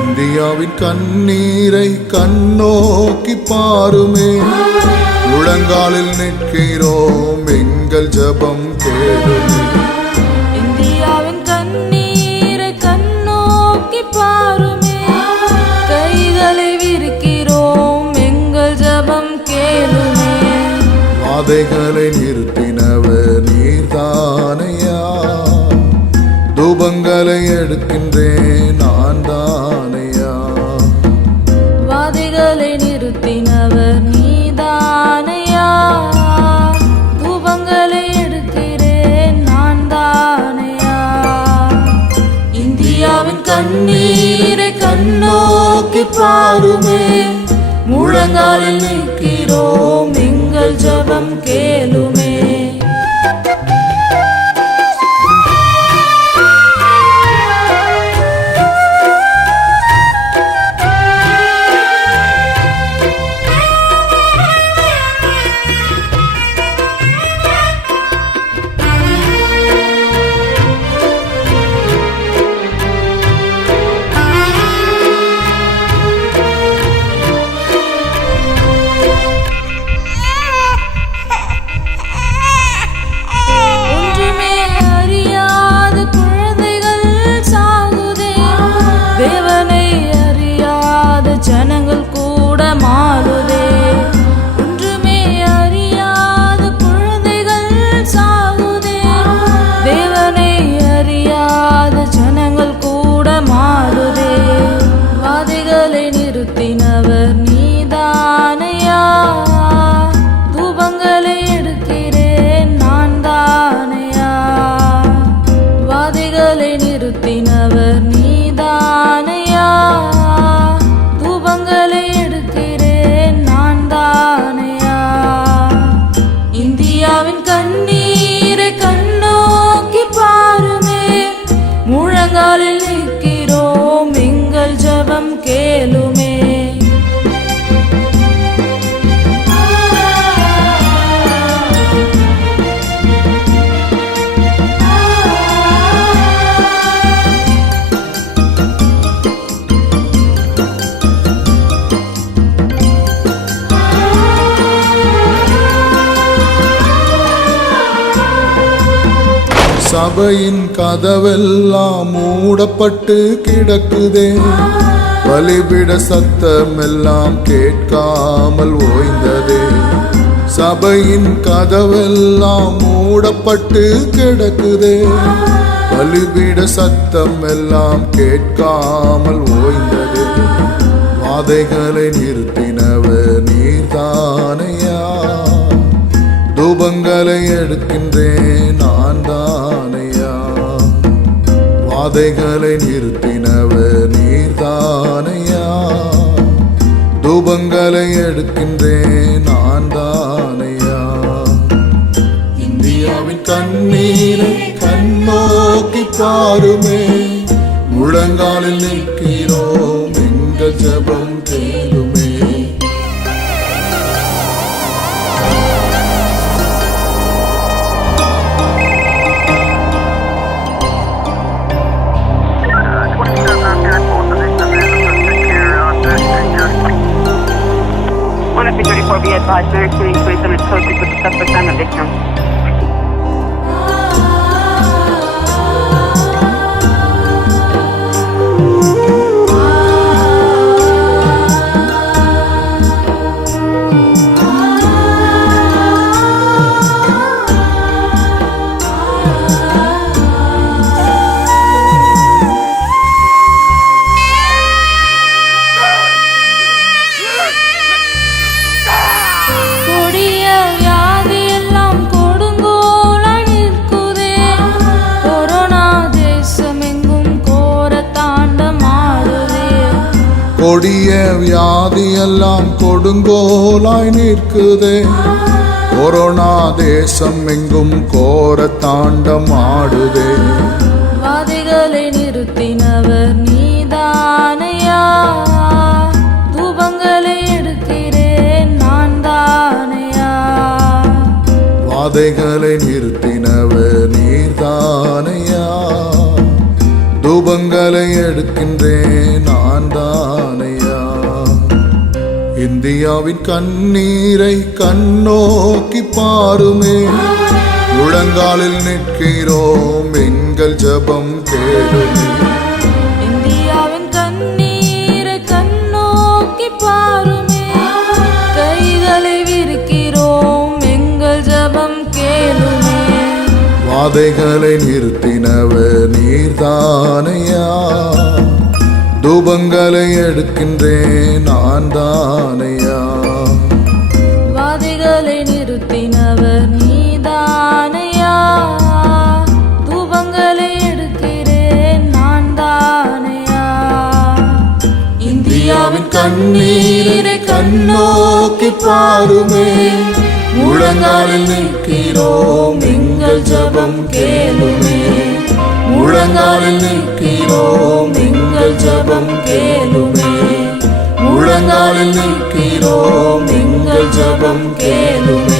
இந்தியாவின் கண்ணீரை கண்ணோக்கி பாருமே, முழங்காலில் நிற்கிறோம் எங்கள் ஜெபம் கேளுமே. இந்தியாவின் கண்ணீரை கண்ணோக்கி பாருமே, கைகளை விரிக்கிறோம் எங்கள் ஜெபம் கேளுமே. வாதைகளை நிறுத்தினவர் நீர்தானையா, தூபங்களை எடுக்கின்றேன் நான் தானையா. வாதைகளை நிறுத்தினவர் நீதானையா, தூபங்களை எடுக்கிறேன் நான் தானையா. இந்தியாவின் கண்ணீரை கண்ணோக்கி பாருமே, முழங்காலில் நிற்கிறோம் எங்கள் ஜெபம் கேளுமே. ஜனங்கள் கூட மாறுதே, ஒன்றுமே அறியாத குழந்தைகள் சாகுதே. தேவனை அறியாத ஜனங்கள் கூட மாறுதே. வாதைகளை நிறுத்தினவர் நீதானையா, தூபங்களை எடுக்கிறேன் நான் தானையா. வாதைகளை நிறுத்தினவர் நீதானையா, தூபங்களை எடுக்கிறேன் நான் தானையா. இந்தியாவின் கண்ணீரை கண்ணோக்கி பாருமே, முழங்காலில் நிற்கிறோம் எங்கள் ஜெபம் கேளுமே. சபையின் கதவெல்லாம் மூடப்பட்டு கிடக்குதே, பலிபிட சத்தம் எல்லாம் கேட்காமல் ஓய்ந்ததே. சபையின் கதவெல்லாம் மூடப்பட்டு கிடக்குதே, பலிபிட சத்தம் எல்லாம் கேட்காமல் ஓய்ந்ததே. வாதைகளை நிறுத்தினவர் நீர்தானையா, தூபங்களை எடுக்கின்றேன் நான் தானையா. வாதைகளை நிறுத்தினவர் நீர்தானையா, தூபங்களை எடுக்கின்றேன் நான் தானையா. இந்தியாவின் கண்ணீரை கண்ணோக்கி பாருமே, முழங்காலில் நிற்கிறோம் எங்கள் ஜெபம் கேளுமே. Be advised, Mary 27 is posted with the suspect and the victim. கொடிய வியாதி எல்லாம் கொடுங்கோலாய் நிற்குதே, கொரோனா தேசம் எங்கும் கோர தாண்டம் ஆடுதே. வாதைகளை நிறுத்தினவர் நீதானையா, தூபங்களை எடுக்கிறேன் நான் தானையா. வாதைகளை நிறுத்தினவர் நீர்தானையா, தூபங்களை எடுக்கின்றேன் நான் தானையா. இந்தியாவின் கண்ணீரை கண்ணோக்கி பாருமே, முழங்காலில் நிற்கிறோம் எங்கள் ஜெபம் கேளுமே. இந்தியாவின் கண்ணீரை கண்ணோக்கி பாருமே, கைகளை விரிக்கிறோம் எங்கள் ஜெபம் கேளுமே. வாதைகளை நிறுத்தினவர் நீர்தானையா, தூபங்களை எடுக்கின்றேன் நான் தானையா. வாதைகளை நிறுத்தினவர் நீதானையா, தூபங்களை எடுக்கிறேன் நான் தானையா. இந்தியாவின் கண்ணீரை கண்ணோக்கி பாருமே, முழங்காலில் நிற்கிறோம் எங்கள் ஜெபம் கேளுமே. முழங்காலில் நிற்கிறோம் எங்கள் ஜெபம் கேளுமே. முழங்காலில் நிற்கிறோம் எங்கள் ஜெபம் கேளுமே.